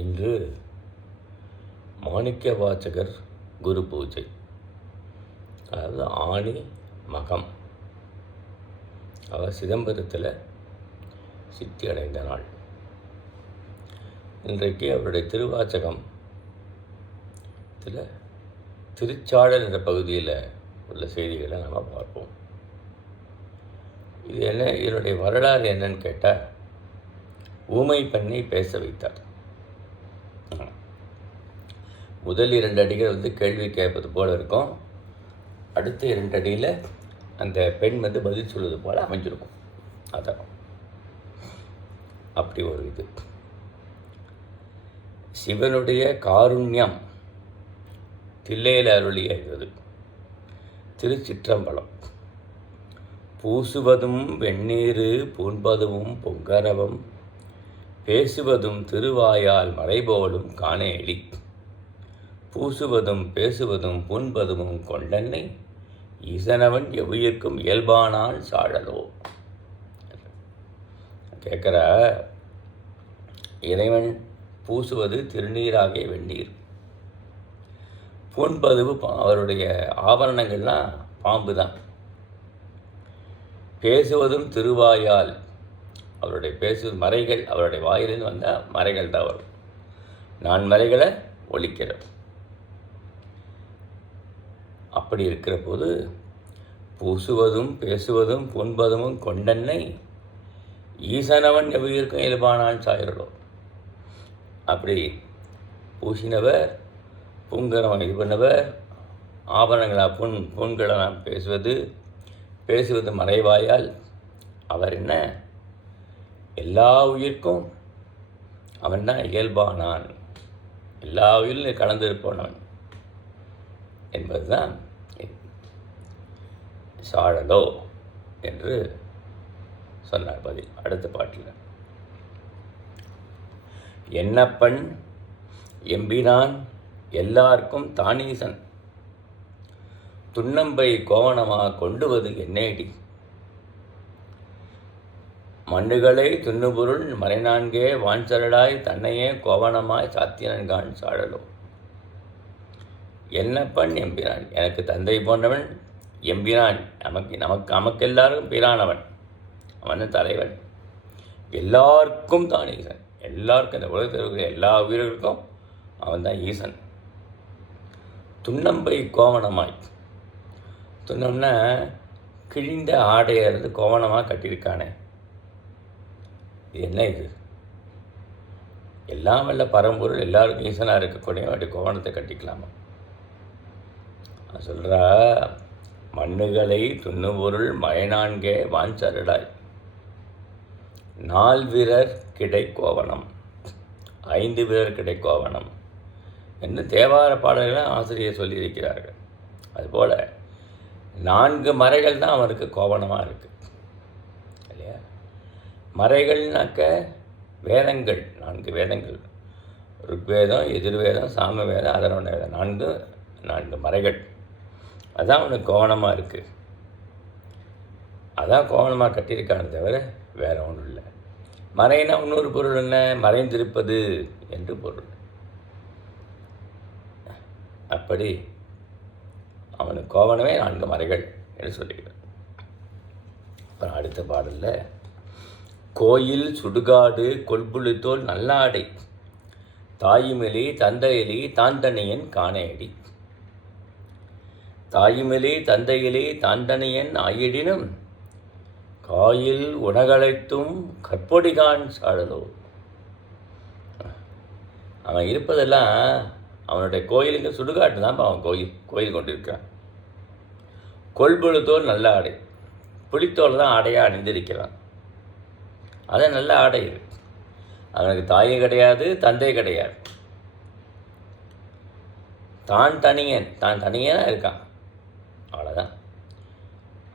இன்று மாணிக்க வாசகர் குரு பூஜை, அதாவது ஆணி மகம். அவர் சிதம்பரத்தில் சித்தி அடைந்த நாள். இன்றைக்கு அவருடைய திருவாச்சகம் திருச்சாடல் என்ற பகுதியில் உள்ள செய்திகளை நாம் பார்ப்போம். இது என்ன, இதனுடைய வரலாறு என்னன்னு கேட்டால், ஊமை பண்ணி பேச வைத்தார். முதல் 2 அடிகள் கேள்வி கேட்பது போல் இருக்கும். அடுத்த 2 அடியில் அந்த பெண் பதில் சொல்வது போல் அமைஞ்சிருக்கும். அதான் அப்படி ஒரு இது. சிவனுடைய காருண்யம் தில்லையில் அருளிய இது. திருச்சிற்றம்பலம். பூசுவதும் வெந்நீரு பூண்பதும் பொங்கரவம், பேசுவதும் திருவாயால் மறைபோலும் காணேளி, பூசுவதும் பேசுவதும் பூண்பதும் கொண்டன்னை, ஈசனவன் எவ்வுயிர்க்கும் இயல்பானால் சாழலோ. கேட்குற, இறைவன் பூசுவது திருநீராகிய வெந்நீர், பூண்பது அவருடைய ஆபரணங்கள்லாம் பாம்பு தான், பேசுவதும் திருவாயால் அவருடைய பேசுவது மறைகள், அவருடைய வாயிலிருந்து வந்தால் மறைகள் தான் வரும். நான் மறைகளை ஒழிக்கிறோம். அப்படி இருக்கிற போது பூசுவதும் பேசுவதும் பூண்பதும் கொண்டன்னை, ஈசனவன் எவ்வுயிர்க்கும் இயல்பானால் சாயலோ. அப்படி பூசினவர், பூங்கரவன் இது பண்ணவர், ஆபரணங்களாக பூண்களாக பேசுவது மறைவாயால் அவர் என்ன, எல்லா உயிர்க்கும் அவன் தான் இயல்பானான், எல்லா உயிரிலும் கலந்திருப்பவன் என்பதுதான் சாழலோ என்று சொன்னார் பதில். அடுத்த பாட்டில், என்னப்பன் எம்பினான் எல்லாருக்கும் தானீசன், துன்னம்பை கோவணமாக கொண்டுவது என்னேடி, மண்ணுகளை துண்ணுபொருள் மறைநான்கே வான்சரடாய் தன்னையே கோவணமாய் சாத்தியன்கான் சாழலோ. என்னப்பன் எம்பினான், எனக்கு தந்தை போன்றவன், எம்பினான் நமக்கெல்லாருக்கும் பிரானவன், அவன் தலைவன், எல்லாருக்கும் தான் ஈசன், எல்லாருக்கும் இந்த உலகத்தில் இருக்கிற எல்லா உயிர்களுக்கும் அவன் தான் ஈசன். துன்னம்பை கோவணமாய், துன்னம்னா கிழிந்த ஆடையை இருந்து கோவணமாக கட்டியிருக்கானே, இது என்ன இது? எல்லாம் வல்ல பரம்பொருள் எல்லாருக்கும் ஈசனாக இருக்கக்கூடிய அப்படி கோவணத்தை கட்டிக்கலாமா? சொல்கிறா, மண்ணுகளை துண்ணுபொருள் மயநான்கே வான்சரடாய், 4 வீரர் கிடை கோவணம், 5 வீரர் கிடை கோவணம் என்று தேவார பாடல்கள் ஆசிரியர் சொல்லியிருக்கிறார்கள். அதுபோல் 4 மறைகள் தான் அவருக்கு கோவணமாக இருக்குது இல்லையா? மறைகள்னாக்க வேதங்கள், 4 வேதங்கள், ருக்வேதம், எதிர்வேதம், சாமவேதம், அதர்வண வேதம், 4 மறைகள். அதான் அவனுக்கு கோவணமாக இருக்குது. அதான் கோவணமாக கட்டியிருக்கானே தவிர வேறு ஒன்றும் இல்லை. மறைனா இன்னொரு பொருள் என்ன, மறைந்திருப்பது என்று பொருள். அப்படி அவனுக்கு கோவணமே 4 மறைகள் என்று சொல்லிக்கிறான். அப்புறம் அடுத்த பாடலில், கோயில் சுடுகாடு கொள்புளித்தோல் நல்லாடை, தாயுமெலி தந்தையிலி தாந்தனியன் காணேடி, தாயுமெலி தந்தையிலி தாந்தனியன் ஆயிடினும், காயில் உணகழைத்தும் கற்பொடிகான் சாழலோ. அவன் இருப்பதெல்லாம் அவனுடைய கோயிலுக்கு சுடுகாட்டு தான். அவன் கோயில் கொண்டிருக்கான். கொள்பொழுத்தோல் நல்ல ஆடை, புளித்தோல் தான் ஆடையாக அணிந்திருக்கிறான். அது நல்ல ஆடை. அவனுக்கு தாயும் கிடையாது, தந்தை கிடையாது, தான் தனியனாக இருக்கான், அவ்வளோதான்.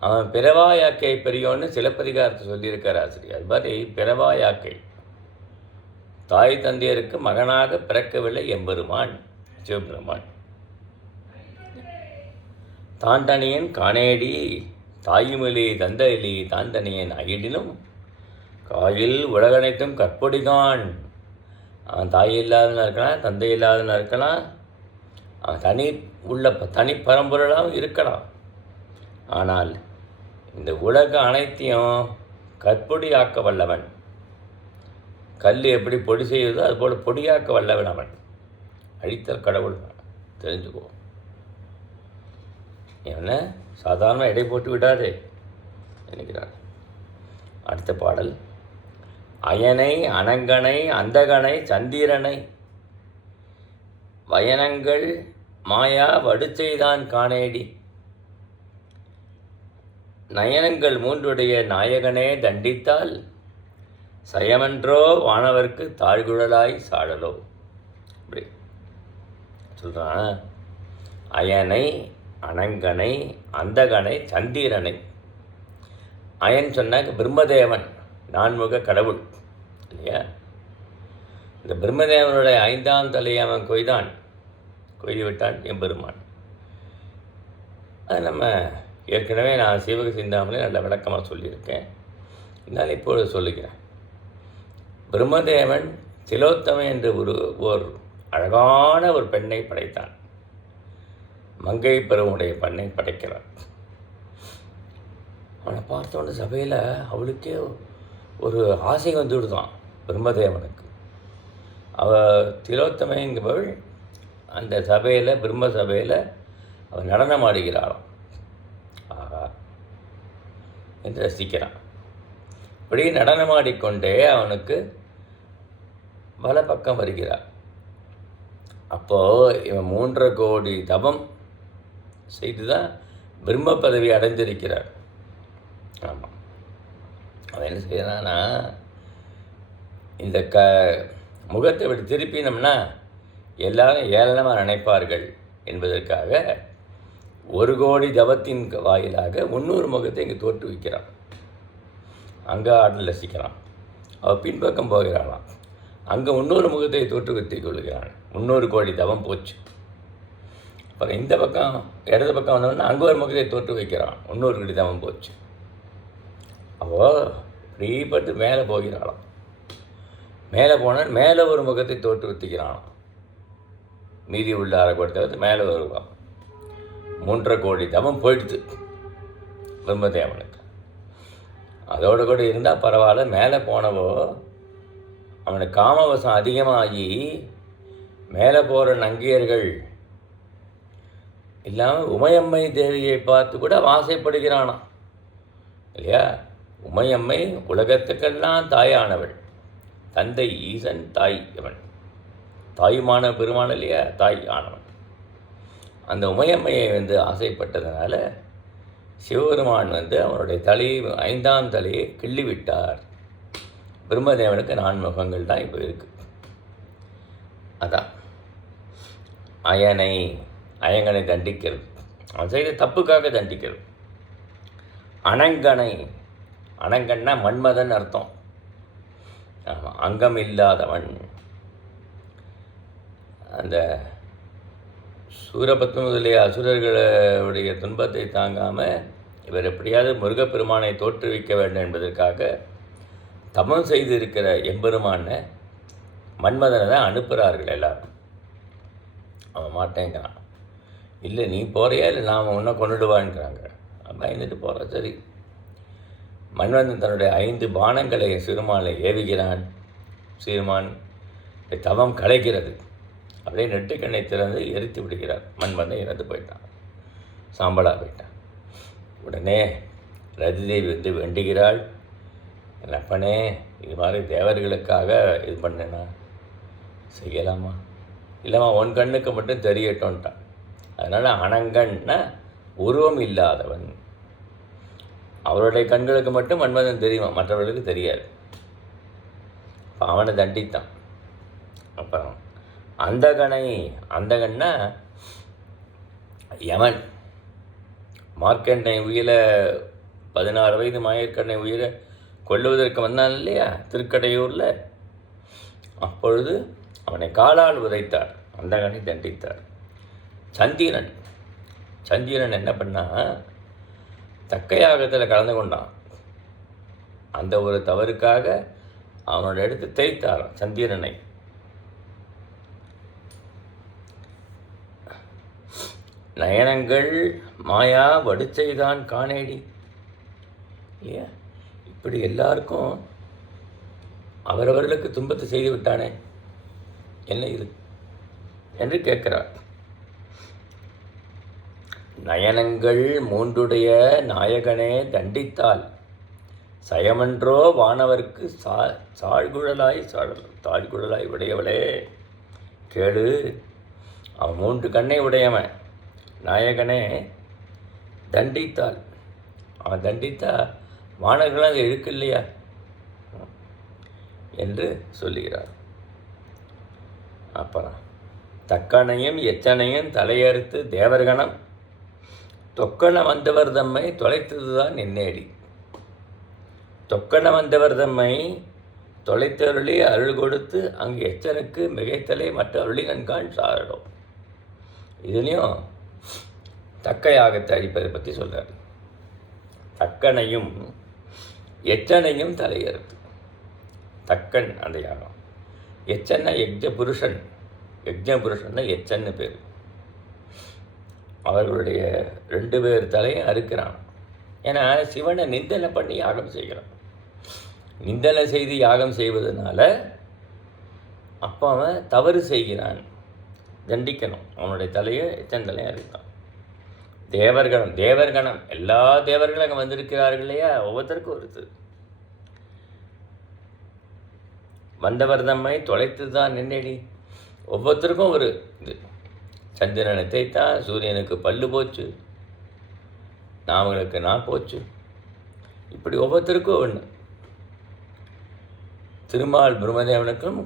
அவன் பிறவாயாக்கை பெரியோன்னு சிலப்பதிகாரத்தை சொல்லியிருக்கார் ஆசிரியர். அது மாதிரி பிறவாயாக்கை, தாய் தந்தையருக்கு மகனாக பிறக்கவில்லை எம்பெருமான் சிவபெருமான். தாண்டனியன் காணேடி தாயுமொழி தந்தையிலி தாந்தனியன் ஆயிடினும், காயில் உலகனைத்தும் கற்பொடிகான் அவன் தாய் இல்லாதவனாக இருக்கலாம், தந்தை இல்லாதவனாக இருக்கலாம், அவன் தனி பரம்பொருளாகவும் இருக்கலாம். ஆனால் இந்த உலக அனைத்தையும் கற்பொடியாக்க வல்லவன். கல் எப்படி பொடி செய்வதோ அதுபோல் பொடியாக்க வல்லவன் அவன். அழித்தல் கடவுள் தெரிஞ்சுக்கோ. என்ன சாதாரண எடை போட்டு விடாதே நினைக்கிறார். அடுத்த பாடல். அயனை அனங்கனை அந்தகனை சந்திரனை வயனங்கள் மாயா வடுச்செய்தான் காணேடி நயனங்கள் மூன்றுடைய நாயகனே தண்டித்தால் சயமன்றோ வானவர்க்கு தாழ்குழலாய் சாடலோ. அப்படி சொல்கிறான். அயனை அனங்கனை அந்தகனை சந்திரனை. அயன் சொன்னாக்க பிரம்மதேவன், நான்முக கடவுள் இல்லையா? இந்த பிரம்மதேவனுடைய 5ஆம் தலையை அவன் கொய்து விட்டான் எம்பெருமான். அது நம்ம ஏற்கனவே நான் சிவக சிந்தாமலே நல்ல விளக்கமாக சொல்லியிருக்கேன். என்னால் இப்பொழுது சொல்லுகிறேன். பிரம்மதேவன் திலோத்தமை என்று ஓர் அழகான ஒரு பெண்ணை படைத்தான். மங்கை பருவனுடைய பெண்ணை படைக்கிறான். அவனை பார்த்தோன்னு சபையில் அவளுக்கே ஒரு ஆசை வந்து விடுதான் பிரம்மதேவனுக்கு. திலோத்தமைங்கிறவள் அந்த சபையில், பிரம்ம சபையில் அவன் நடனம் ஆடுகிறாளாம். ஆகா என்று ரசிக்கிறான். இப்படி நடனமாடிக்கொண்டே அவனுக்கு வல பக்கம் வருகிறார். அப்போது இவன் 3.5 கோடி தபம் செய்து தான் பிரம்ம பதவி அடைந்திருக்கிறார். ஆமாம், அவன் என்ன செய்யறான்னா, இந்த முகத்தை விட்டு திருப்பினோம்னா எல்லாரும் ஏளனமாக நினைப்பார்கள் என்பதற்காக 1 கோடி தவத்தின் வாயிலாக 300 முகத்தை இங்கே தோற்று வைக்கிறான். அங்கே ஆடல் ரசிக்கிறான். அவள் பின்பக்கம் போகிறாளாம். அங்கே 300 முகத்தை தோற்றுவித்துக் கொள்கிறான். 300 கோடி தவம் போச்சு. அப்புறம் இந்த பக்கம் இடது பக்கம் வந்தோன்னா அங்கே ஒரு முகத்தை தோற்று வைக்கிறான். 300 கோடி தவம் போச்சு. அவள் ஃப்ரீப்பட்டு மேலே போகிறாளாம். மேலே போனால் மேலே ஒரு முகத்தை தோற்று வித்துக்கிறான். மீதி உள்ள 1/2 கோடி தவிர்த்து மேலே வருவான். 3.5 கோடி தவம் போயிடுது பிரம்மதேவனுக்கு. அதோடு கூட இருந்தால் பரவாயில்ல. மேலே போனவோ அவனுக்கு காமவசம் அதிகமாகி மேலே போகிற நங்கியர்கள் இல்லாமல் உமையம்மை தேவியை பார்த்து கூட ஆசைப்படுகிறானாம் இல்லையா? உமையம்மை உலகத்துக்கெல்லாம் தாயானவள். தந்தை ஈசன், தாய் அவன். தாயுமான பெருமான் இல்லையா? தாய் ஆனவன். அந்த உமையம்மையை ஆசைப்பட்டதுனால சிவபெருமான் அவனுடைய தலையை 5ஆம் தலையை கிள்ளிவிட்டார். பிரம்மதேவனுக்கு 4 முகங்கள் தான் இப்போ இருக்குது. அதான் அயங்கனை தண்டிக்கிறது, அவன் செய்த தப்புக்காக தண்டிக்கிறது. அனங்கன்னா மன்மதன் அர்த்தம். ஆமாம், அங்கம் இல்லாதவன். அந்த சூரபத்ம முதலிய அசுரர்களுடைய துன்பத்தை தாங்காமல் இவர் எப்படியாவது முருகப்பெருமானை தோற்றுவிக்க வேண்டும் என்பதற்காக தபம் செய்திருக்கிற எம்பெருமானை மன்மதனை தான் அனுப்புகிறார்கள் எல்லாரும். அவன் மாட்டேங்கிறான். இல்லை நீ போகிறியா, இல்லை நாம் ஒன்றை கொண்டுடுவான்ங்கிறாங்க. பயந்துட்டு போகிற. சரி, மன்மதன் தன்னுடைய 5 பானங்களை சிறுமானை ஏவுகிறான். சிறுமான் தவம் கலைக்கிறது. அப்படியே நெட்டுக்கண்ணை திறந்து எரித்து விடுகிறார். மன்மதன் இறந்து போயிட்டான், சாம்பலாக போயிட்டான். உடனே ரதிதேவி வேண்டுகிறாள், என் அப்பனே, இது மாதிரி தேவர்களுக்காக இது பண்ணேன்னா செய்யலாமா? இல்லைம்மா, உன் கண்ணுக்கு மட்டும் தெரியட்டோன்ட்டான். அதனால் அனங்கன்னா உருவம் இல்லாதவன். அவருடைய கண்களுக்கு மட்டும் மன்மதன் தெரியுமா, மற்றவர்களுக்கு தெரியாது. அவனை தண்டித்தான். அப்புறம் அந்தகன்னா யமன். மார்க்கண்டை உயிர 16 வயது மாயக்கண்ணை உயிரை கொல்லுவதற்கு வந்தான் இல்லையா திருக்கடையூரில். அப்பொழுது அவனை காலால் உதைத்தார். அந்தகனை தண்டித்தார். சந்திரன் என்ன பண்ணால் தக்கையாகத்தில் கலந்து கொண்டான். அந்த ஒரு தவறுக்காக அவனோட எடுத்து தேய்த்தார் சந்திரனை. நயனங்கள் மாயா வடுச்செய்தான் காணேடி. இல்லையா? இப்படி எல்லாருக்கும் அவரவர்களுக்கு துன்பத்தை செய்து விட்டானே, என்ன இது என்று கேட்கிறார். நயனங்கள் மூன்றுடைய நாயகனே தண்டித்தால் சயமன்றோ வானவர்க்கு தாழ்குழலாய் உடையவளே கேளு. அவன் 3 கண்ணை உடையவன் நாயகனே தண்டித்தால், அவன் தண்டித்தா வானவர்கள் அது இழுக்கு இல்லையா என்று சொல்லுகிறார். அப்புறம் தக்கனையும் எச்சனையும் தலையறுத்து தேவர்கணம் தொக்கண வந்தவர் தம்மை தொலைத்ததுதான் என்னேடி. தொக்கண வந்தவர் தம்மை தொலைத்தருளி அருள் கொடுத்து அங்கு எச்சனுக்கு மிகைத்தலை மற்ற அருளி நன்கான் சாரடும். இதுலேயும் தக்க யாகத்தை அழிப்பதை பற்றி சொல்கிறார். தக்கனையும் எச்சனையும் தலையறுத்து. தக்கன் அந்த யாகம், எச்சன்னா யக்ஞ புருஷன் தான் எச்சன்னு பேர். அவர்களுடைய 2 பேர் தலையும் அறுக்கிறான். ஏன்னா சிவனை நிந்தனை பண்ணி யாகம் செய்கிறான். நிந்தனை செய்து யாகம் செய்வதனால அப்போ அவன் தவறு செய்கிறான், தண்டிக்கணும். அவனுடைய தலையை எச்சன் தலையை அறுத்தான். தேவர்கணம் எல்லா தேவர்களும் அங்கே வந்திருக்கிறார்கள் இல்லையா, ஒவ்வொருத்தருக்கும் வருது. வந்தவர் தம்மை தொலைத்து தான் நின்னேடி. ஒவ்வொருத்தருக்கும் ஒரு இது. சந்திரனை தேய்த்தான், சூரியனுக்கு பல்லு போச்சு, நாமங்களுக்கு நான் போச்சு. இப்படி ஒவ்வொருத்தருக்கும் ஒன்று. திருமால் பிரம்மதேவனுக்கும்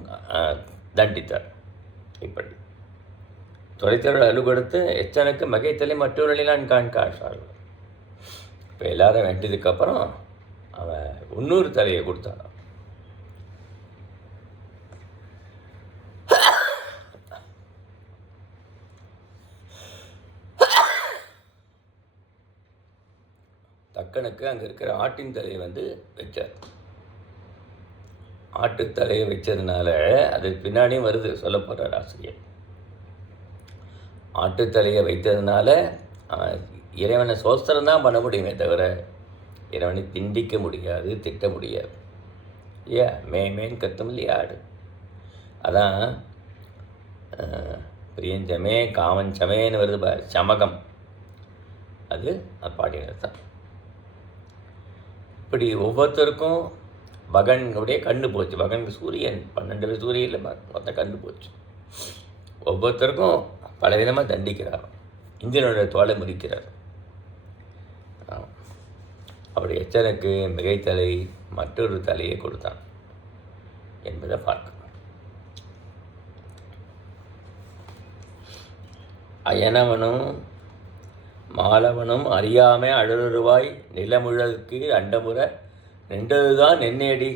தண்டித்தார். இப்படி தொலைத்தவர்கள் அழு கொடுத்து எச்சனுக்கு மகைத்தலை மற்றவர்களிலான் காண்கார்கள். இப்போ எல்லாரும் வேண்டியதுக்கப்புறம் அவன் 300 தலையை கொடுத்தான். தக்கனுக்கு அங்கே இருக்கிற ஆட்டின் தலையை வச்சார். ஆட்டுத்தலையை வச்சதுனால அது பின்னாடியும் வருது, சொல்ல போகிறார் ஆசிரியர். ஆட்டுத்தலையை வைத்ததுனால இறைவனை சோஸ்திரம் தான் பண்ண முடியுமே தவிர இறைவனை திண்டிக்க முடியாது, திட்ட முடியாது. மேன் கத்தும் இல்லையா ஆடு. அதான் பிரியஞ்சமே காமஞ்சமேன்னு வருது சமகம், அது பாடினது தான். இப்படி ஒவ்வொருத்தருக்கும் பகனுடைய கண்ணு போச்சு. பகனுக்கு சூரியன் 12 சூரியனில் மொத்தம் கண்ணு போச்சு. ஒவ்வொருத்தருக்கும் பலவிதமாக தண்டிக்கிறார். இந்திரனுடைய தோலை முறிக்கிறார். அப்படி எச்சனுக்கு மிகைத்தலை மற்றொரு தலையை கொடுத்தான் என்பதை பார்க்கணும். அயனவனும் மாலவனும் அறியாமை அழலுருவாய் நிலமுழற்கு அண்டமுற நின்றதுதான் என்னேடி.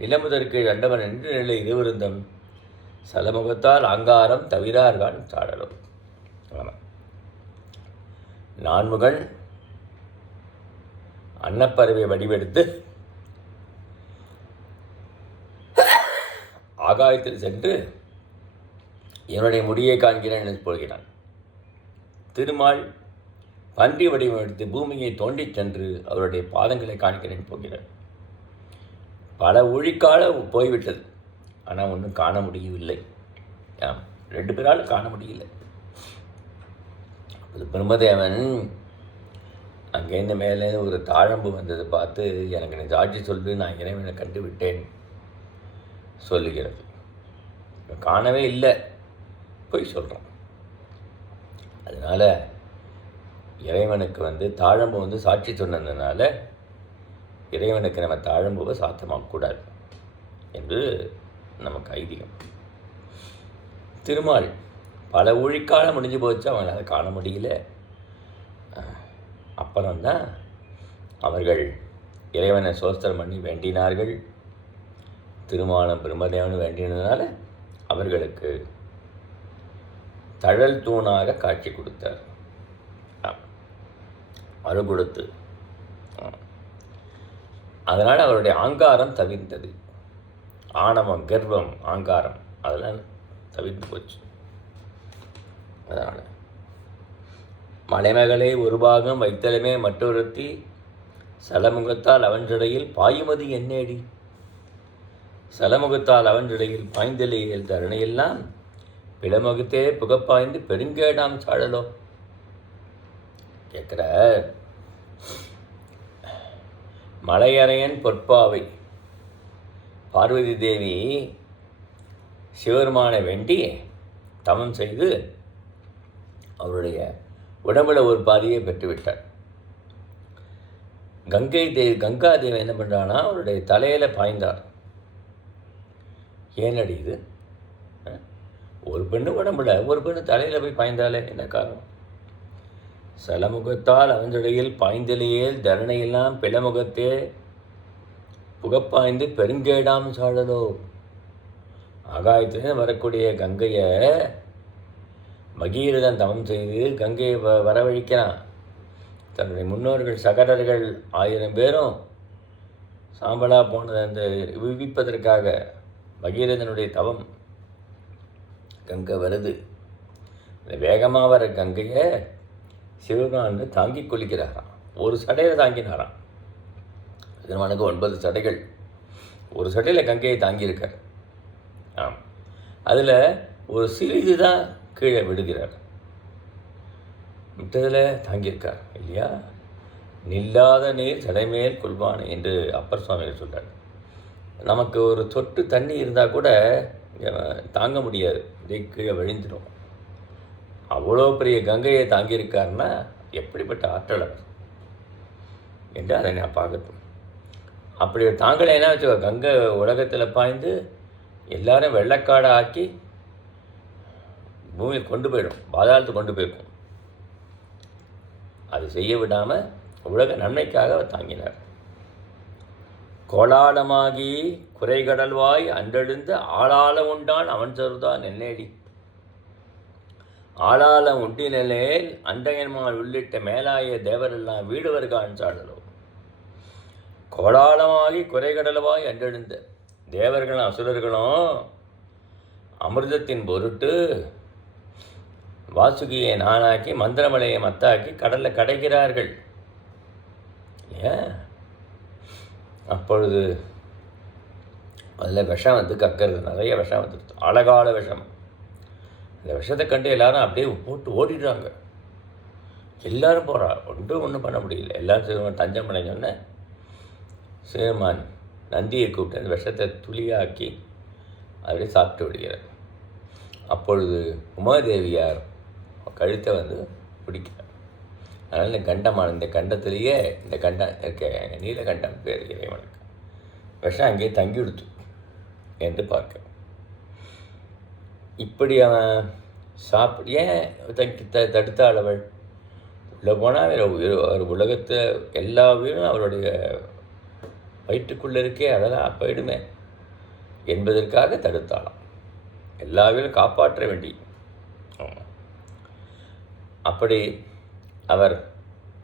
நிலமுதற்கு அண்டவன் நின்று நிலை இருவிருந்தம் சலமுகத்தால் அங்காரம் தவிரார்கான் சாடலும். நான்முகன் அன்னப்பறவை வடிவெடுத்து ஆகாயத்தில் சென்று என்னுடைய முடியை காண்கிறேன் என்று போகிறான். திருமால் பன்றி வடிவமெடுத்து பூமியை தோண்டிச் சென்று அவருடைய பாதங்களை காண்கிறேன் போகிறார். பல ஊழிக்கால போய்விட்டது, ஆனால் ஒன்றும் காண முடியவில்லை. 2 பேராலும் காண முடியல. அது பிரம்மதேவன் அங்கேருந்து மேலே ஒரு தாழம்பு வந்ததை பார்த்து எனக்கு நீ சாட்சி சொல்லு, நான் இறைவனை கண்டு விட்டேன் சொல்லுகிறது. காணவே இல்லை, போய் சொல்கிறான். அதனால் இறைவனுக்கு தாழம்பு சாட்சி சொன்னதுனால இறைவனுக்கு நம்ம தாழம்புவை சாத்தமாகக்கூடாது என்று நமக்கு ஐதீகம். திருமால் பல ஊழிக்காலம் முடிஞ்சு போச்சு, அவங்களால காண முடியல. அப்புறம்தான் அவர்கள் இறைவனை சோஸ்திரம் பண்ணி வேண்டினார்கள். திருமாலும் பிரம்மதேவனும் வேண்டினதுனால அவர்களுக்கு தழல் தூணாக காட்சி கொடுத்தார். அருள் கொடுத்து அதனால் அவருடைய ஆங்காரம் தவிர்ந்தது. ஆணவம், கர்வம், ஆங்காரம் அதெல்லாம் தவிர்த்து போச்சு. அதனால் மலைமகளை ஒரு பாகம் வைத்தலமே மற்றொருத்தி சலமுகத்தால் அவன்றடையில் பாயுமதி என்னேடி. சலமுகத்தால் அவன்றடையில் பாய்ந்தலையில் தரணையெல்லாம் பிளமுகத்தே புகப்பாய்ந்து பெருங்கேடாம் சாழலோ. கேட்குற மலையறையன் பொற்பாவை பார்வதி தேவி சிவருமான வேண்டி தமம் செய்து அவருடைய உடம்புல ஒரு பாதியை பெற்றுவிட்டார். கங்காதேவி என்ன பண்ணுறான்னா அவருடைய தலையில் பாய்ந்தார். ஏனடி இது? ஒரு பெண்ணு உடம்புல ஒரு பெண்ணு தலையில் போய் பாய்ந்தாலே என்ன காரணம்? சலமுகத்தால் அவஞ்சடையில் பாய்ந்தலையேல் தரணையெல்லாம் பிளமுகத்தே புகப்பாய்ந்து பெருங்கேடாம் சாழலோ. ஆகாயத்திலிருந்து வரக்கூடிய கங்கையை பகீரதன் தவம் செய்து கங்கையை வரவழிக்கிறான். தன்னுடைய முன்னோர்கள் சகரர்கள் 1000 பேரும் சாம்பலாக போனதை அந்த விவிப்பதற்காக பகீரதனுடைய தவம். கங்கை வருது. இந்த வேகமாக வர கங்கையை சிவபெருமான் தாங்கி கொள்கிறாராம். ஒரு சடையில் தாங்கினாராம். சிவபெருமானுக்கு 9 சடைகள். ஒரு சடையில் கங்கையை தாங்கியிருக்கார். ஆம், அதில் ஒரு சிறிது தான் கீழே விடுகிறார். மிட்டதில் தாங்கியிருக்கார் இல்லையா? நில்லாத நீர் சடைமேல் கொள்வான் என்று அப்பர் சுவாமிகள் சொல்கிறார். நமக்கு ஒரு சொட்டு தண்ணி இருந்தால் கூட தாங்க முடியாது, இதே கீழே விழுந்துடும். அவ்வளோ பெரிய கங்கையை தாங்கியிருக்காருன்னா எப்படிப்பட்ட ஆற்றல் என்று அதை நான் பார்க்கட்டும். அப்படி தாங்கலைன்னா வச்சுக்கோ, கங்கை உலகத்தில் பாய்ந்து எல்லாரும் வெள்ளக்காடை ஆக்கி பூமியை கொண்டு போயிடும், பாதாளத்துக்கு கொண்டு போயிருக்கும். அது செய்ய விடாமல் உலக நன்மைக்காக அவர் தாங்கினார். கோலாலமாகி குறைகடல்வாய் அன்றெழுந்த ஆளாலம் உண்டான் அவன் சொருதான் என்னேடி. ஆளாலம் உண்டினேல் அண்டையன்மால் உள்ளிட்ட மேலாய தேவரெல்லாம் வீடுவர்கான் சாடலோ. கோலாலமாகி குறைகடல்வாய் அன்றெழுந்த தேவர்களும் அசுரர்களும் அமிர்தத்தின் பொருட்டு வாசுகியை நானாக்கி மந்திரமலையை மத்தாக்கி கடலில் கடைக்கிறார்கள். ஏன்? அப்பொழுது அதில் விஷம் வந்து கக்கிறது, நிறைய விஷம் வந்துடுது, அழகால விஷம். அந்த விஷத்தை கண்டு எல்லாரும் அப்படியே போட்டு ஓடிடுறாங்க. எல்லோரும் போகிறா, ஒன்றும் பண்ண முடியல. எல்லோரும் சிவன் தஞ்சம் பண்ண சிவமான் நந்தியை கூப்பிட்டு அந்த விஷத்தை துளியாக்கி அப்படியே சாப்பிட்டு விடுகிறார். அப்பொழுது உமாதேவியார் கழுத்தை வந்து பிடிக்கிறார். அதனால் இந்த கண்டமான இந்த கண்டத்திலேயே இந்த கண்டம் இருக்க நீலகண்டம் பேர் இறைவனுக்கு விஷம் அங்கேயே தங்கி விடுத்து என்று பார்க்க. இப்படி அவன் ஏன் தடுத்தாள் அவள்? உள்ளே போனால் அவர் உலகத்தை எல்லா உயிரும் அவருடைய வயிற்றுக்குள்ளே இருக்கே அதெல்லாம் போயிடுமே என்பதற்காக தடுத்தாளாம். எல்லா உயிரும் காப்பாற்ற வேண்டி. அப்படி அவர்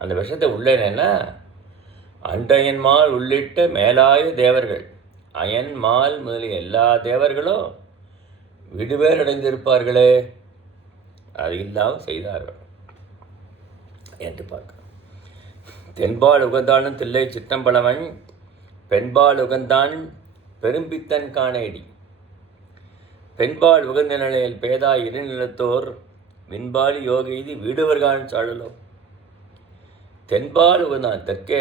அந்த விஷத்தை உள்ளே என்னன்னா அண்டையன்மால் உள்ளிட்ட மேலாய தேவர்கள், அயன் மால் முதலிய எல்லா தேவர்களும் விடுவேர் அடைந்திருப்பார்களே, அது இல்லாமல் செய்தார்கள் என்று பார்க்க. தென்பால் உகந்தானும் தில்லை சிற்றம்பலவன் பெண்பால் உகந்தான் பெரும்பித்தன் காணேடி. பெண்பால் உகந்த நிலையில் பேதா இருநிலத்தோர் மின்பாலி யோகெய்தி வீடுவர்கான் சாழலோ. தென்பால் உகந்தான், தெற்கே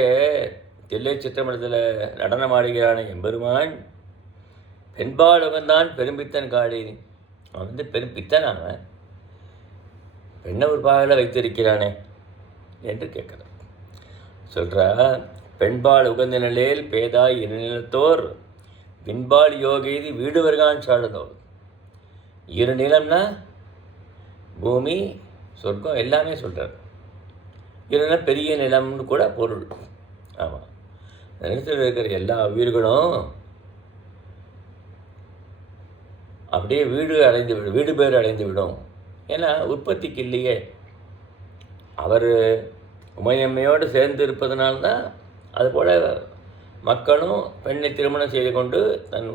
தில்லை சிற்றம்பலத்தில் நடனமாடுகிறான எம்பெருமான் பெண்பால் உகந்தான் பெரும்பித்தன் காடேடி. அவன் வந்து பெரும்பித்தன், அவன் பெண்ணை ஒரு பாகல வைத்திருக்கிறானே என்று கேட்குறான். சொல்கிறா, பெண்பால் உகந்த நிலையில் பேதாய் இருநிலத்தோர் விண்பால் யோகெய்தி வீடுவர்கான் சாழலோ. இரு நிலம்னா பூமி சொர்க்கம் எல்லாமே சொல்கிறார். இல்லைன்னா பெரிய நிலம்னு கூட பொருள். ஆமாம், அந்த நிலத்தில் இருக்கிற எல்லா உயிர்களும் அப்படியே வீடு பேர் அடைந்து விடும். ஏன்னா உற்பத்திக்கு இல்லையே. அவர் உமையம்மையோடு சேர்ந்து இருப்பதனால்தான் அதுபோல் மக்களும் பெண்ணை திருமணம் செய்து கொண்டு தன்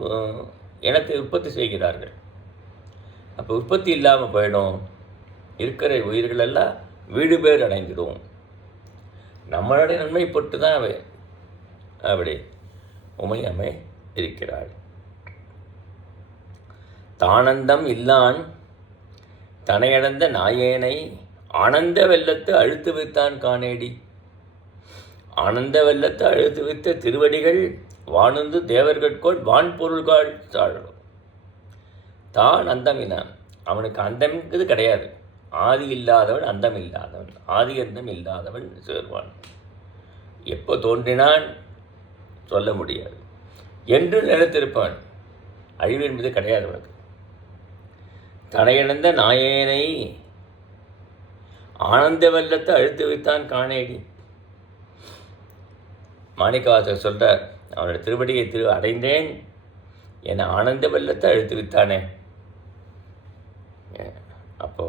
இனத்தை உற்பத்தி செய்கிறார்கள். அப்போ உற்பத்தி இல்லாமல் போயிடும். இருக்கிற உயிர்களெல்லாம் வீடு பேர் அடைந்திடும். நம்மளுடைய நன்மை பொட்டு தான் அப்படி உமையம்மை இருக்கிறாள். தானந்தம் இல்லான் தனையடந்த நாயேனை ஆனந்த வெள்ளத்து அழுத்து வைத்தான் காணேடி. ஆனந்த வெள்ளத்தை அழுத்து வைத்த திருவடிகள் வானுந்து தேவர்கட்கோள் வான்பொருள்கள் சாழலும். தான் அந்தமினான், அவனுக்கு அந்தம்ங்கிறது கிடையாது. ஆதி இல்லாதவன் அந்தம் இல்லாதவன், ஆதி அந்தம் இல்லாதவன் சேர்வான். எப்போ தோன்றினான் சொல்ல முடியாது. என்று நிலைத்திருப்பான், அழிவு என்பது கிடையாது அவனுக்கு. தனையிழந்த நாயேனை ஆனந்த வெள்ளத்தை அழுத்து வைத்தான் காணேடி. மாணிக்கவாசகர் சொல்றார், அவனுடைய திருவடியை அடைந்தேன் என ஆனந்த வெள்ளத்தை அழுத்து வைத்தானே. அப்போ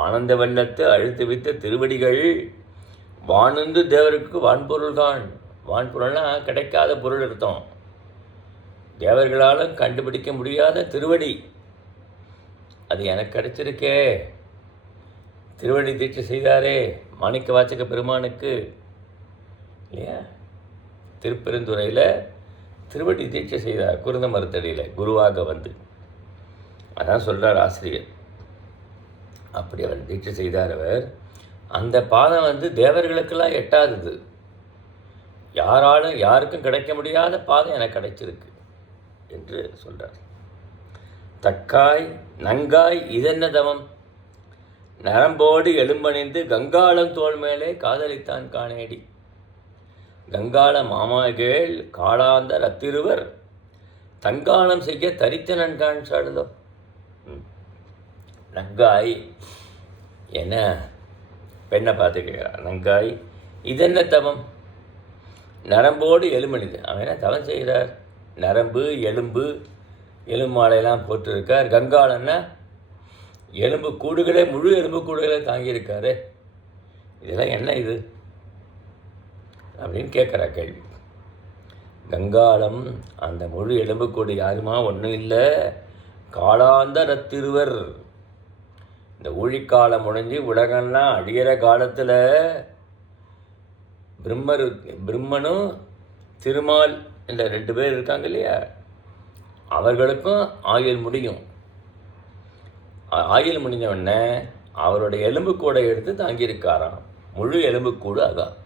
ஆனந்த வெள்ளத்தை அழுத்து வைத்த திருவடிகள் வானுந்து தேவருக்கு வான்பொருள்கான். வான்பொருள்னா கிடைக்காத பொருள் அர்த்தம். தேவர்களாலும் கண்டுபிடிக்க முடியாத திருவடி அது எனக்கு கிடைச்சிருக்கே. திருவடி தீட்சை செய்தாரே மாணிக்க வாசக பெருமானுக்கு இல்லையா, திருப்பெருந்துறையில் திருவடி தீட்சை செய்தார் குருந்த மருத்தடியில் குருவாக வந்து. அதான் சொல்கிறார் ஆசிரியர். அப்படி அவர் தீட்சை செய்தார். அவர் அந்த பாதம் வந்து தேவர்களுக்கெல்லாம் எட்டாதது, யாருக்கும் கிடைக்க முடியாத பாதம் எனக்கு கிடைச்சிருக்கு என்று சொல்கிறார். தக்காய் நங்காய் இதென்ன தவம் நரம்போடு எலும்பணிந்து கங்காளம் தோல் மேலே காதலித்தான் காணேடி. கங்காள மாமாகேள் காளாந்த ரத்திருவர் தங்காளம் செய்ய தரித்தனன் கான் சாடுதோ. நங்காய் என்ன பெண்ணை பார்த்து கேட்குறான். நங்காய் இதென்ன தவம் நரம்போடு எலும்பணிந்து. அவன் என்ன தவம் செய்கிறார்? நரம்பு எலும்பு மாலையெல்லாம் போட்டிருக்கார். கங்காளன்னா எலும்பு கூடுகளே, முழு எலும்பு கூடுகளே தாங்கியிருக்காரு. இதெல்லாம் என்ன இது அப்படின்னு கேட்குறா கேள்வி. கங்காளம் அந்த முழு எலும்புக்கூடு யாருமா ஒன்றும் இல்லை, காளாந்த ரத்திருவர். இந்த ஊழிக்காலம் முடிஞ்சு உலகம்லாம் அழியிற காலத்தில் பிரம்மனும் திருமால் என்ற 2 பேர் இருக்காங்க இல்லையா, அவர்களுக்கும் ஆயுள் முடியும். ஆயுள் முடிஞ்சவுடனே அவருடைய எலும்புக்கூடை எடுத்து தாங்கியிருக்காராம். முழு எலும்புக்கூடு அதான்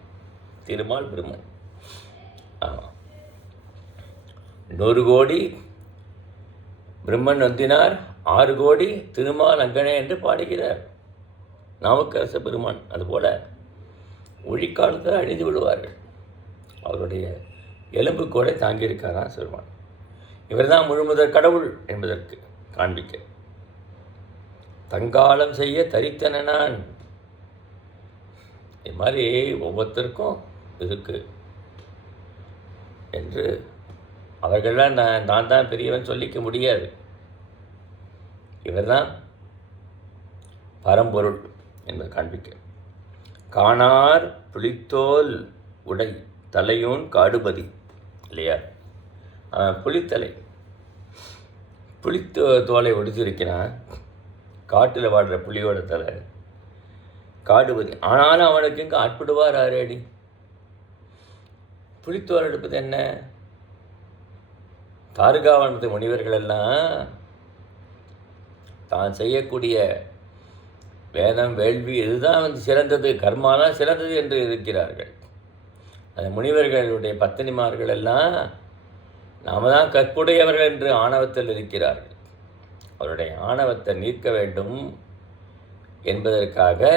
திருமால் பிரம்மன். ஆமாம், 100 கோடி பிரம்மன் வந்தினார், 6 கோடி திருமால் அங்கனே என்று பாடுகிறார் நாவுக்கரச பெருமான். அதுபோல் ஒழிக்காலத்தில் அழிந்து விடுவார்கள். அவருடைய எலும்புக்கூடை தாங்கியிருக்காராம் சிறுமான். இவர் தான் முழுமுதற் கடவுள் என்பதற்கு காண்பிக்க. தங்காலம் செய்ய தரித்தனான். இது மாதிரி ஒவ்வொருத்தருக்கும் இருக்கு என்று அவர்கள்லாம் நான் தான் பெரியவன் சொல்லிக்க முடியாது. இவர் தான் பரம்பொருள் என்பதை காண்பிக்க. காணார் புலித்தோல் உடை தலையோன் காடுபதி இல்லையா, புலித்தலை தோலை ஒடிச்சிருக்கிறான். காட்டில் வாடுற புலியோட தலை காடுபதி. ஆனாலும் அவனுக்கு இங்கே ஆட்படுவார் ஆரேடி. புலித்தோல் எடுப்பது என்ன? தாருகாவனத்து முனிவர்கள் எல்லாம் தான் செய்யக்கூடிய வேதம் வேள்வி இதுதான் வந்து சிறந்தது, கர்மாதான் சிறந்தது என்று இருக்கிறார்கள். அந்த முனிவர்களுடைய பத்தினிமார்கள் எல்லாம் நாம தான் கற்புடையவர்கள் என்று ஆணவத்தில் இருக்கிறார்கள். அவருடைய ஆணவத்தை நீக்க வேண்டும் என்பதற்காக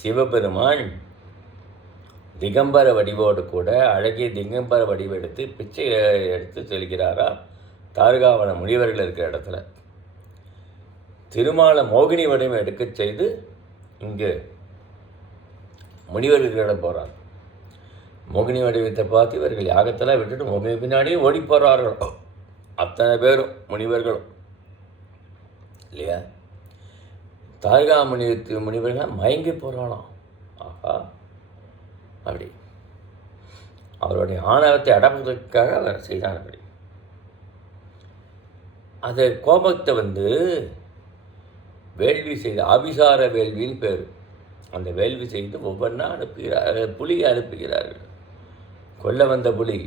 சிவபெருமான் திகம்பர வடிவோடு கூட அழகிய திகம்பர வடிவெடுத்து பிச்சை எடுத்து செல்கிறாரா தாருகாவன முனிவர்கள் இருக்கிற இடத்துல. திருமால மோகினி வடிவம் எடுக்க செய்து இங்கு முனிவர்களிடம் போகிறார். மோகினி வடிவத்தை பார்த்து இவர்கள் யாகத்தெல்லாம் விட்டுட்டு மோகினி பின்னாடியே ஓடி போகிறார்கள். அத்தனை பேரும் முனிவர்களும் இல்லையா. தாருகா முனிவர்கள் மயங்கி போகிறாளாம். ஆஹா, அப்படி அவருடைய ஆணவத்தை அடப்பதற்காக அவர் செய்தார். அப்படி அந்த கோபத்தை வந்து வேள்வி செய்து ஆபிசார வேள்வின்னு பேர். அந்த வேள்வி செய்து ஒவ்வொன்றா அனுப்புகிறார், புலியை அனுப்புகிறார்கள். கொல்ல வந்த புலி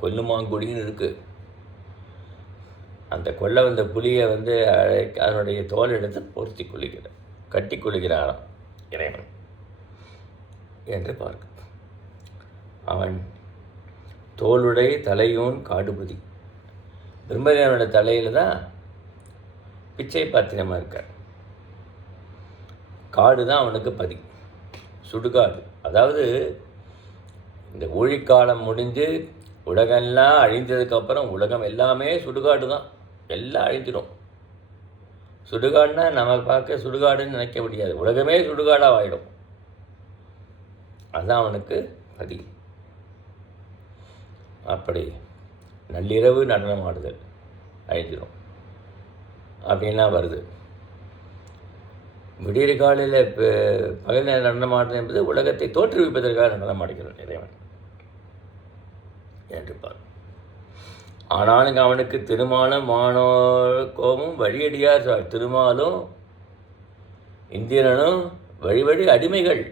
கொல்லுமாங்குடின்னு இருக்குது. அந்த கொல்ல வந்த புலியை அதனுடைய தோல் எடுத்து பொருத்தி கொள்ளுகிறார், கட்டி கொள்ளுகிறாராம் இறைவன் என்று பார்க்க. அவன் தோளுடைய தலையோன் காடுபதி. பிரம்மதேவனோட தலையில் தான் பிச்சை பாத்திரமாக இருக்கார். காடு தான் அவனுக்கு பதி, சுடுகாடு. அதாவது இந்த ஊழிக்காலம் முடிஞ்சு உலகெல்லாம் அழிஞ்சதுக்கப்புறம் உலகம் எல்லாமே சுடுகாடு தான், எல்லாம் அழிஞ்சிடும். சுடுகாடுனா நம்ம பார்க்க சுடுகாடுன்னு நினைக்க முடியாது, உலகமே சுடுகாடாக ஆகிடும். அதுதான் அவனுக்கு பதி. அப்படி நள்ளிரவு நடனம் ஆடுதல் அழிஞ்சிடும் அப்படின்லாம் வருது. விடியற் காலையில் பகல் நேரம் நடனம் ஆடுறது என்பது உலகத்தை தோற்றுவிப்பதற்காக நடனம் ஆடுகிறான் இறைவன் என்று பார். ஆனாலும் அவனுக்கு திருமாலும் மானோகமும் வழியடியார். திருமாலும் இந்திரனும் வழி அடிமைகள்,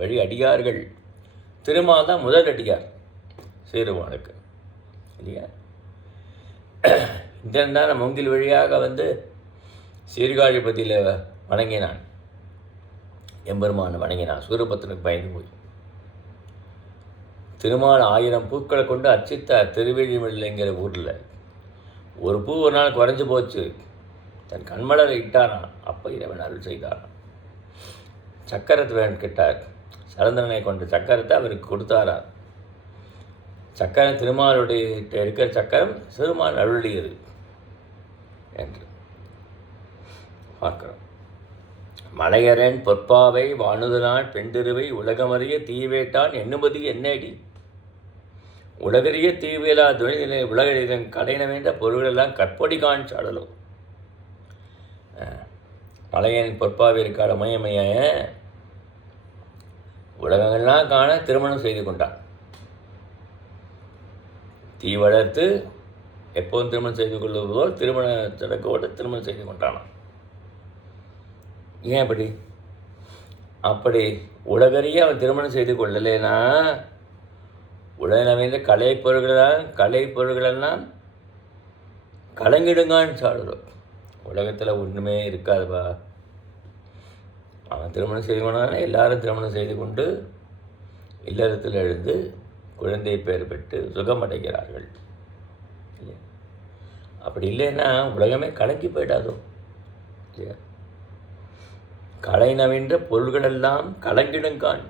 வழி அடியார்கள். திருமால் தான் முதல் அடியார் சேருவானுக்கு இல்லையா. இந்திரன் தான் மூங்கில் வழியாக சீர்காழிபதியில் வணங்கினான், எம்பெருமான் வணங்கினான் சூரபத்மனுக்கு பயந்து போய். திருமால் 1000 பூக்களை கொண்டு அர்ச்சித்தார் திருவேழிமலைங்கிற ஊரில். ஒரு பூ ஒரு நாள் குறைஞ்சி போச்சு, தன் கண்மலரை இட்டாரான். அப்போ இறைவன் அருள் செய்தாரான். சக்கரத்தை வேணும் கேட்டார், சலந்தரனை கொண்ட சக்கரத்தை அவருக்கு கொடுத்தாரான். சக்கரம் திருமாலுடைய இருக்கிற சக்கரம் சிறுமான் அருளியது என்று பார்க்கிறோம். மலையரன் பொற்பாவை வானுதலான் பெண்டிருவை உலகமறிய தீவேட்டான் எண்ணுமதி என்னடி. உலகறிய தீவேலா துணிகளை உலகின் கலைன வேண்ட பொருளெல்லாம் கற்பொடி காண்சாடலும். மலையன் பொற்பாவை இருக்காட மையமைய உலகங்கள்லாம் காண திருமணம் செய்து கொண்டான். தீ வளர்த்து எப்போதும் திருமணம் செய்து கொள்வதோ திருமண சடக்கோடு திருமணம் செய்து கொண்டானான். ஏன் அப்படி உலகறிய அவன் திருமணம் செய்து கொள்ளலைன்னா உலகில் கலை பொருள்களெல்லாம் கலங்கிடுங்கான்னு சாடுறோம். உலகத்தில் ஒன்றுமே இருக்காதுப்பா. அவன் திருமணம் செய்து கொண்டானா எல்லாரும் திருமணம் செய்து கொண்டு இல்லறத்தில் எழுந்து குழந்தை பேர் பெற்று சுகமடைகிறார்கள். இல்லையா? அப்படி இல்லைன்னா உலகமே கலங்கி போயிடாதோ இல்லையா. கலைநவின்ற பொருள்களெல்லாம் கலங்கிடுங்கான்.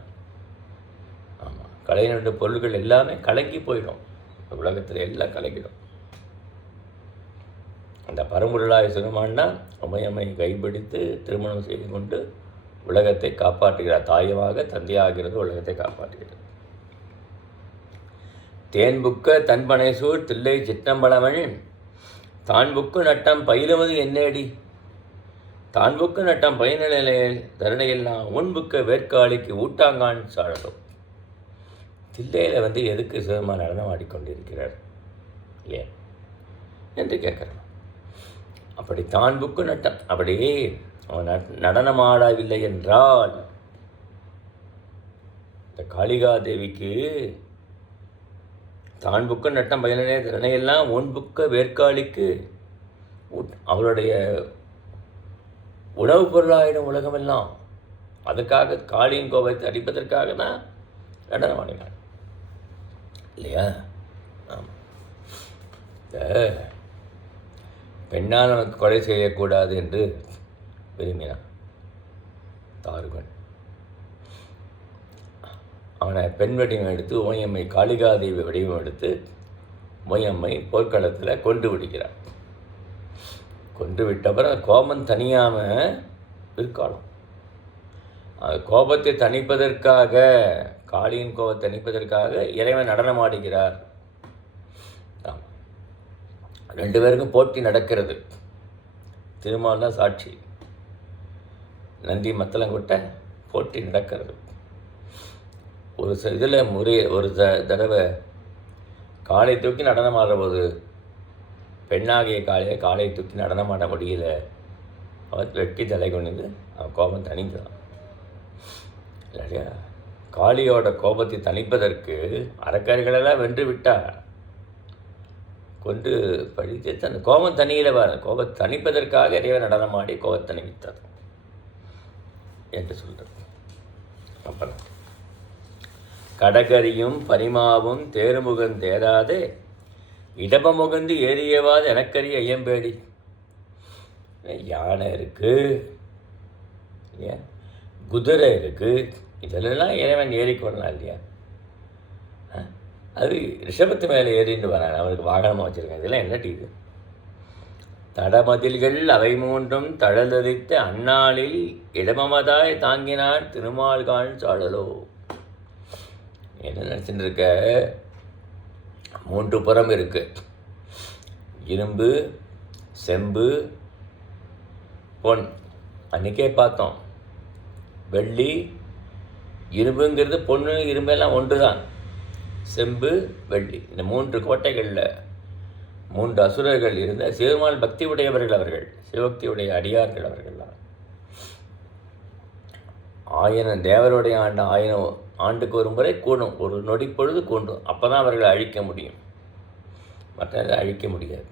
ஆமாம், கலைநவின்ற பொருள்கள் எல்லாமே கலங்கி போயிடும். உலகத்தில் எல்லாம் கலங்கிடும். அந்த பரம்பொருளாய் சிறுமான்னா உமையம்மை கைப்பிடித்து திருமணம் செய்து கொண்டு உலகத்தை காப்பாற்றுகிறார். தாயமாக தந்தையாகிறது உலகத்தை காப்பாற்றுகிறது. தேன்புக்க தன்பனைசூர் தில்லை சிற்றம்பலவன் தான்புக்கு நட்டம் பயிலுவது என்னேடி. தான்புக்கு நட்டம் பயனிலையில் தருணையெல்லாம் உண்புக்க வேட்காளிக்கு ஊட்டாங்கான் சாழலும். தில்லையில் எதுக்கு சிவமாக நடனம் ஆடிக்கொண்டிருக்கிறார் இல்லையா என்று கேட்குறான். அப்படி தான்புக்கு நட்டம் அப்படி அவன் நடனமாடவில்லை என்றால் இந்த காளிகாதேவிக்கு தான் புக்க நட்டம் பயனே திறனையெல்லாம் ஒன் புக்க வேட்காளிக்கு அவளுடைய உணவுப் பொருளாயிடும் உலகமெல்லாம். அதுக்காக காளியின் கோபத்தை அடிப்பதற்காக தான் நடனம் ஆடினாள் இல்லையா. ஆமாம், பெண்ணால் நமக்கு கொலை செய்யக்கூடாது என்று விரும்பினான் தாருகன். அவனை பெண் வடிவம் எடுத்து உமையம்மை காளிகாதேவி வடிவம் எடுத்து உமையம்மை போர்க்களத்தில் கொண்டு விடுகிறார். கொண்டு விட்டப்பறம் கோபம் தனியாமல் பிற்காலம் கோபத்தை தணிப்பதற்காக, காளியின் கோபத்தை தணிப்பதற்காக இறைவன் நடனமாடுகிறார். ரெண்டு பேருக்கும் போட்டி நடக்கிறது. திருமால் தான் சாட்சி. நந்தி மத்தளங்கொட்டை போட்டி நடக்கிறது. ஒரு இதில் ஒரு தடவை காளை தூக்கி நடனம் ஆடுற போது பெண்ணாகிய காளையை தூக்கி நடனம் ஆட முடியல. அவன் வெட்டி தலை கொண்டு அவன் கோபம் தணிக்கலாம் இல்லையா? காளியோட கோபத்தை தணிப்பதற்கு அரக்கர்களெல்லாம் வென்று விட்டார், கொண்டு பழித்து தன் கோபம் தனியில கோபத்தை தணிப்பதற்காக இறைவன் நடனமாடி கோபத்தை தணிவித்தார் என்று சொல்கிறது. அப்புறம் கடகரியும் பரிமாவும் தேருமுகன் தேராதே இடபமுகந்து ஏறியவாது எனக்கரிய ஐயம்பேடி. யானை இருக்கு, குதிரை இருக்கு, இதெல்லாம் இறைவன் ஏறிக்கொள்ளலாம் இல்லையா? அது ரிஷபத்து மேலே ஏறிட்டு வரான், அவருக்கு வாகனமாக வச்சுருக்கேன். இதெல்லாம் என்னடி இது? தடமதில்கள் அவை மூன்றும் தழலரித்த அந்நாளில் இடமமதாய் தாங்கினான் திருமால்கான் சாடலோ. என்ன நினச்சிட்டு இருக்க? 3 புறம் இருக்கு, இரும்பு, செம்பு, பொன். அன்றைக்கே பார்த்தோம், வெள்ளி, இரும்புங்கிறது பொண்ணு இரும்பெல்லாம் ஒன்று தான். செம்பு, வெள்ளி, இந்த 3 கோட்டைகளில் 3 அசுரர்கள் இருந்த சிவமால் பக்தி உடையவர்கள், அவர்கள் சிவபக்தியுடைய அடியார்கள். அவர்கள்லாம் 1000 தேவருடைய ஆண்டு 1000 ஆண்டுக்கு ஒரு முறை கூடும், ஒரு நொடி பொழுது கூண்டும். அப்போ தான் அவர்களை அழிக்க முடியும், மற்றதை அழிக்க முடியாது.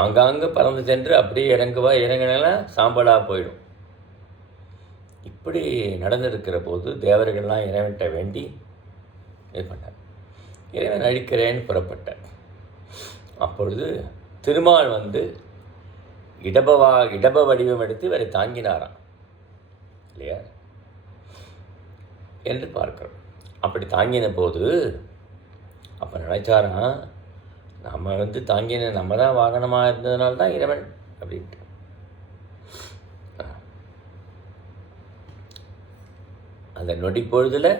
ஆங்காங்கு பறந்து சென்று அப்படியே இறங்கினா சாம்பலாக போயிடும். இப்படி நடந்திருக்கிற போது தேவர்கள்லாம் இறைவன்கிட்ட வேண்டி இது பண்ணார். இறைவன் அழிக்கிறேன்னு புறப்பட்டார். அப்பொழுது திருமால் இடப வடிவம் எடுத்து இவரை தாங்கினாராம் இல்லையா என்று பார்க்கிறோம். அப்படி தாங்கின போது அப்போ நினைச்சாராம், நம்ம தாங்கின நம்ம தான் வாகனமாக இருந்ததுனால தான் இறைவன் அப்படின்ட்டு. அந்த நொடி பொழுதில்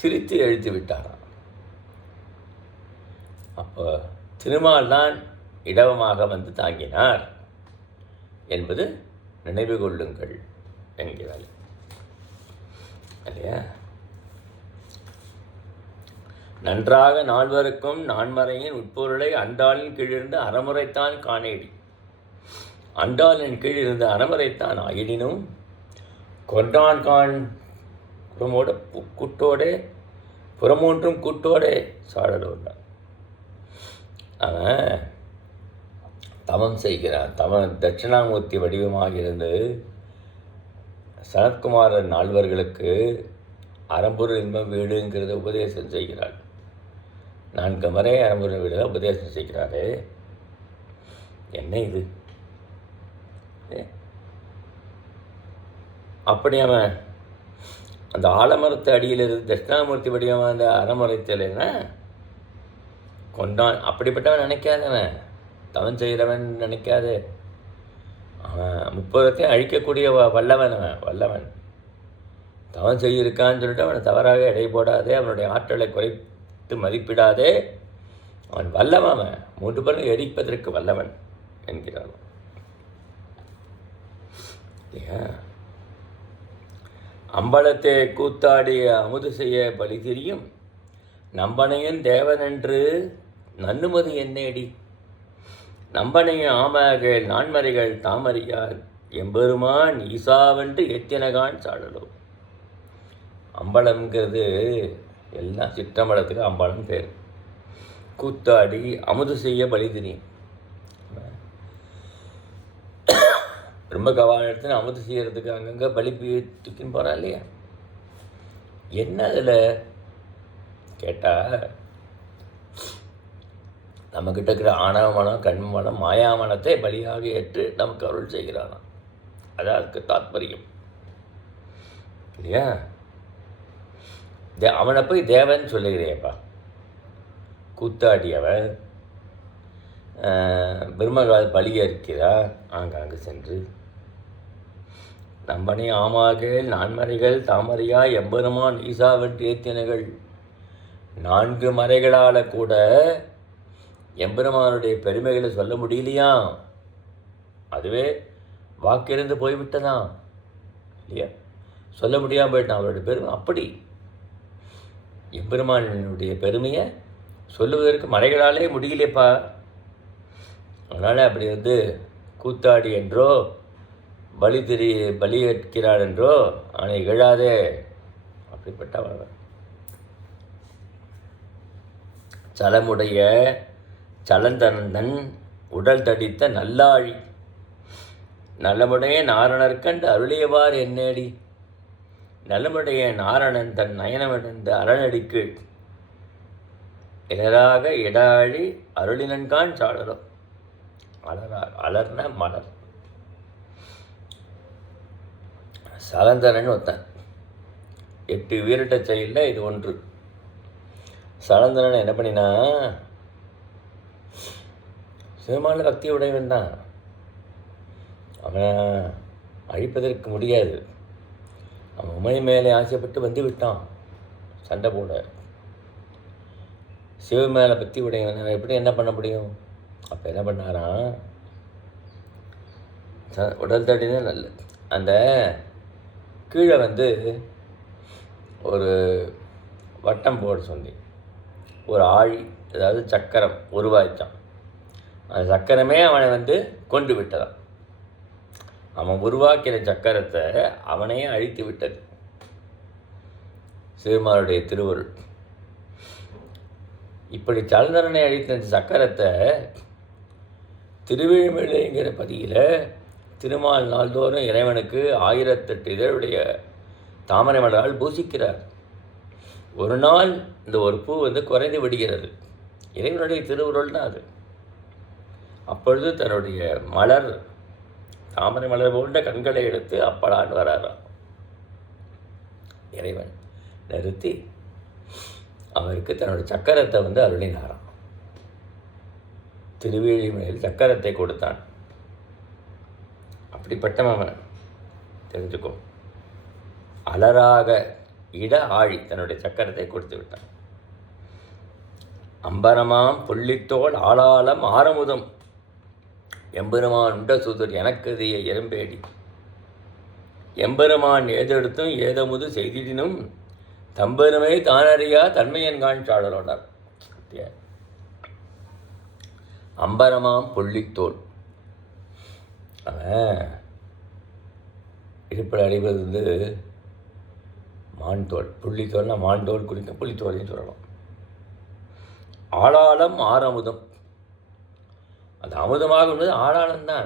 சிரித்து எழுத்து விட்டாராம். அப்போ திருமால் தான் இடவமாக தாங்கினார் என்பது நினைவு கொள்ளுங்கள் என்கிறார் இல்லையா? நன்றாக 4வருக்கும் நான்மறையின் உட்பொருளை அண்டாளின் கீழிருந்து அறமுறைத்தான் காணேடி. அண்டாளின் கீழ் இருந்த அறமுறைத்தான் ஆயிடினும் கொன்றான் கான் புறமோட கூட்டோடே புறமூன்றும் கூட்டோடே சாடலோட. அவன் தவம் செய்கிறான். தட்சிணாமூர்த்தி வடிவமாக இருந்து சனத்குமாரர் 4வர்களுக்கு அறம்பொருள் இன்பம் வீடுங்கிறத உபதேசம் செய்கிறார். 4 முறை அறம்பொருள் வீடு தான் உபதேசம் செய்கிறாரு. என்ன இது? அப்படி அவன் அந்த ஆலமரத்து அடியில் இருந்து தட்சிணாமூர்த்தி வடிவமாக அந்த அறமுறைத்தலைன்னா கொண்டான். அப்படிப்பட்டவன் நினைக்காதவன், தவன் செய்கிறவன் நினைக்காத. அவன் 30 அழிக்கக்கூடிய வல்லவன். அவன் வல்லவன். தவன் செய்யிருக்கான்னு சொல்லிட்டு அவனை தவறாக எடை போடாதே, அவனுடைய ஆற்றலை குறைத்து மதிப்பிடாதே. அவன் வல்லவன். அவன் 3 பேரும் எரிப்பதற்கு வல்லவன் என்கிறான். அம்பலத்தை கூத்தாடிய அமுது செய்ய பலி திரியும் நம்பனையும் தேவனென்று நன்னுமதி என்னேடி. நம்பனையும் ஆமகள் நான்மறைகள் தாமறியார் எம்பெருமான் ஈசாவென்று எத்தினகான் சாடலோ. அம்பலம்ங்கிறது எல்லாம் சிற்றம்பலத்துக்கு அம்பலம் பேர். கூத்தாடி அமுது செய்ய பலி திரியும். ரொம்ப கவாலத்தில் அமுது செய்கிறதுக்கு அங்கங்கே பலி தூக்கின்னு போகிறான் இல்லையா? என்ன அதில் கேட்டால், நம்மக்கிட்ட இருக்கிற ஆணவ மனம், கண்ம மனம், மாயாமனத்தை பலியாக ஏற்று நமக்கு அருள் செய்கிறானாம். அதான் அதுக்கு தாத்பரியம் இல்லையா? அவனை போய் தேவன் சொல்லுகிறேப்பா. கூத்தாடியவன் பிரம்மகால் பலியேற்கிறா ஆங்காங்கு சென்று. நம்பனை ஆமாகள் நான்மறைகள் தாமரையா எம்பெருமான் ஈசாவென்று ஏத்தினகள். 4 மறைகளால் கூட எம்பெருமானுடைய பெருமைகளை சொல்ல முடியலையா? அதுவே வாக்கிருந்து போய்விட்டதான் இல்லையா? சொல்ல முடியாமல் போயிட்டான் அவருடைய பெருமை. அப்படி எம்பெருமானுடைய பெருமையை சொல்லுவதற்கு மறைகளாலே முடியலையப்பா. அதனால் அப்படி கூத்தாடி என்றோ பலி ஏற்கிறாள் என்றோ அவனை இகழாதே. அப்படிப்பட்டவன் சலமுடைய சலந்தனந்தன் உடல் தடித்த நல்லாழி நலமுடைய நாரணர்கண்டு அருளியவார் என்னடி. நலமுடைய நாரணன் தன் நயனமடைந்த அரணடிக்கு இளராக இடாழி அருளினன்கான் சாடலோ. அலர்ன மலர். சலந்தரன் ஒருத்தன் 8 வீரட்ட செயலில் இது ஒன்று. சலந்தரன் என்ன பண்ணினா, சிவமான பக்தி உடையவன் தான். அவனை அழிப்பதற்கு முடியாது. அவன் உமை மேலே ஆசைப்பட்டு வந்து விட்டான் சண்டை போட. சிவ மேலே பக்தி உடையவன் எப்படி என்ன பண்ண முடியும்? அப்போ என்ன பண்ணாரான், உடல் தடினா நல்லது. அந்த கீழே ஒரு வட்டம் போட சொல்லி ஒரு ஆழி, அதாவது சக்கரம் உருவாச்சான். அந்த சக்கரமே அவனை கொண்டு விட்டதான். அவன் உருவாக்கிற சக்கரத்தை அவனையே அழித்து விட்டது சிவமாருடைய திருவருள். இப்படி சலந்தரனை அழித்த அந்த சக்கரத்தை திருவிழிமலைங்கிற பதியில் திருமால் நாள்தோறும் இறைவனுக்கு 1008 இதழுடைய தாமரை மலரால் பூசிக்கிறார். ஒரு நாள் இந்த ஒரு பூ குறைந்து விடுகிறது. இறைவனுடைய திருவுருள் தான் அது. அப்பொழுது தன்னுடைய மலர், தாமரை மலர் போன்ற கண்களை எடுத்து அப்பலான் வராராம். இறைவன் நிறுத்தி அவருக்கு தன்னுடைய சக்கரத்தை அருளினாராம். திருவேழிமலையில் சக்கரத்தை கொடுத்தான். அப்படிப்பட்டவன் தெரிஞ்சுக்கோ. அலராக இட ஆழி தன்னுடைய சக்கரத்தை கொடுத்து விட்டான். அம்பரமாம் புள்ளித்தோள் ஆளாளம் ஆரமுதம் எம்பெருமான் உண்ட சுதர் எனக்கதிய எறும்பேடி. எம்பெருமான் ஏதெடுத்தும் ஏதமுது செய்திடினும் தம்பெருமை தானறியா தன்மையன்கான் சாடலோனார். அம்பரமாம் புள்ளித்தோள், அவன் இடுப்பில் அடிப்பது மான்தோல். புள்ளித்தோல்னா மான்தோல் குறிக்க புள்ளித்தோல்னு சொல்லலாம். ஆளாளம் ஆரமுதம், அது அமுதமாக உள்ளது ஆளாளம்தான்.